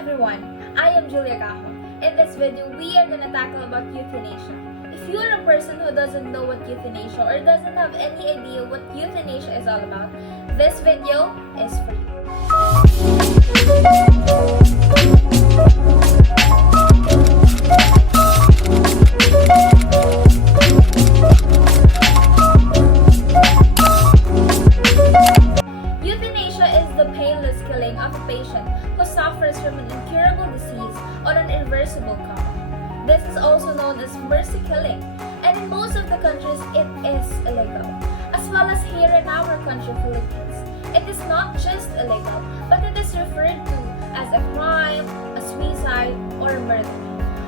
everyone, I am Julia Cajo. In this video, we are gonna tackle about euthanasia. If you are a person who doesn't know what euthanasia or doesn't have any idea what euthanasia is all about, this video is for you. Euthanasia is the painless killing of a patient who suffers from an incurable disease or an irreversible cause. This is also known as mercy killing, and in most of the countries it is illegal, as well as here in our country, Philippines. It is not just illegal, but it is referred to as a crime, a suicide, or a murder.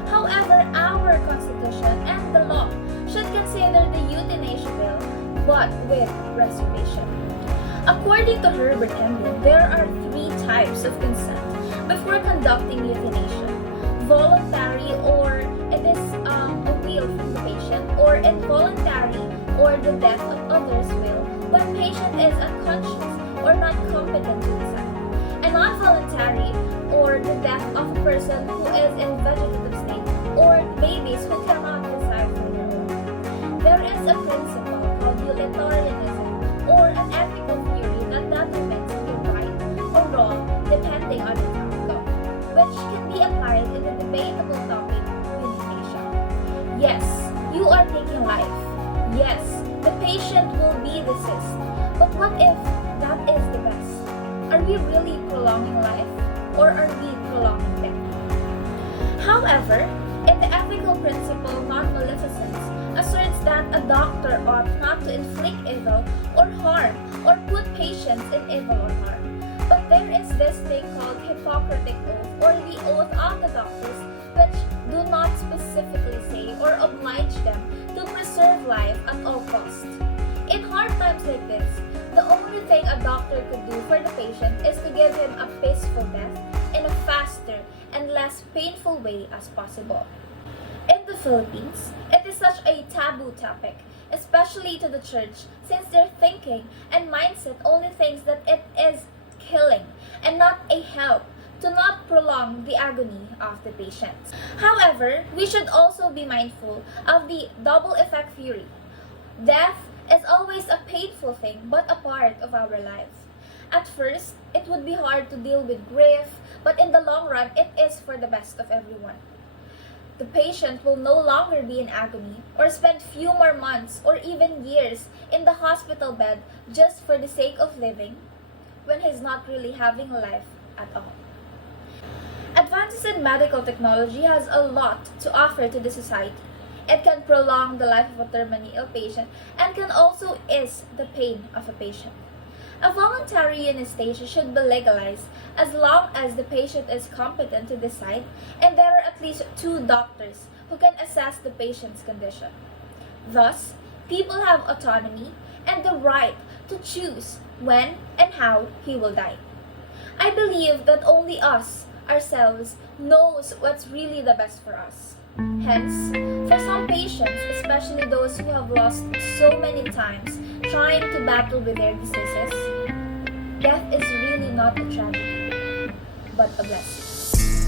However, our constitution and the law should consider the euthanasia bill, but with reservation. According to Herbert Englund, there are three types of consent before conducting euthanasia: voluntary, or it is a will from the patient, or involuntary, or the death of others' will when patient is unconscious or not competent to decide, and non-voluntary, or the death of a person who is in vegetative state, or babies who cannot decide for their own. There is a principle called utilitarianism, or an ethical theory that determines the right or wrong depending on the outcome, which can be applied in the debatable topic euthanasia. Yes, you are taking life. Yes, the patient will be deceased. But what if that is the best? Are we really prolonging life, or are we prolonging death? However, in the ethical principle non-maleficence asserts that a doctor ought not to inflict evil or harm or put patients in evil or harm. But there is this thing called Hippocratic oath, or the oath of the doctors, which do not specifically say or oblige them to preserve life at all costs. In hard times like this, the only thing a doctor could do for the patient is to give him a peaceful death in a faster and less painful way as possible. In the Philippines, it is such a taboo topic, especially to the church, since their thinking and mindset only thinks that it is killing and not a help to not prolong the agony of the patient. However, we should also be mindful of the double effect theory. Death is always a painful thing, but a part of our life. At first, it would be hard to deal with grief, but in the long run, it is for the best of everyone. The patient will no longer be in agony or spend few more months or even years in the hospital bed just for the sake of living, when he's not really having a life at all. Advances in medical technology has a lot to offer to the society. It can prolong the life of a terminally ill patient and can also ease the pain of a patient. A voluntary euthanasia should be legalized as long as the patient is competent to decide and there are at least 2 doctors who can assess the patient's condition. Thus, people have autonomy and the right to choose when and how he will die. I believe that only us, ourselves, knows what's really the best for us. Hence, for some patients, especially those who have lost so many times trying to battle with their diseases, death is really not a tragedy, but a blessing.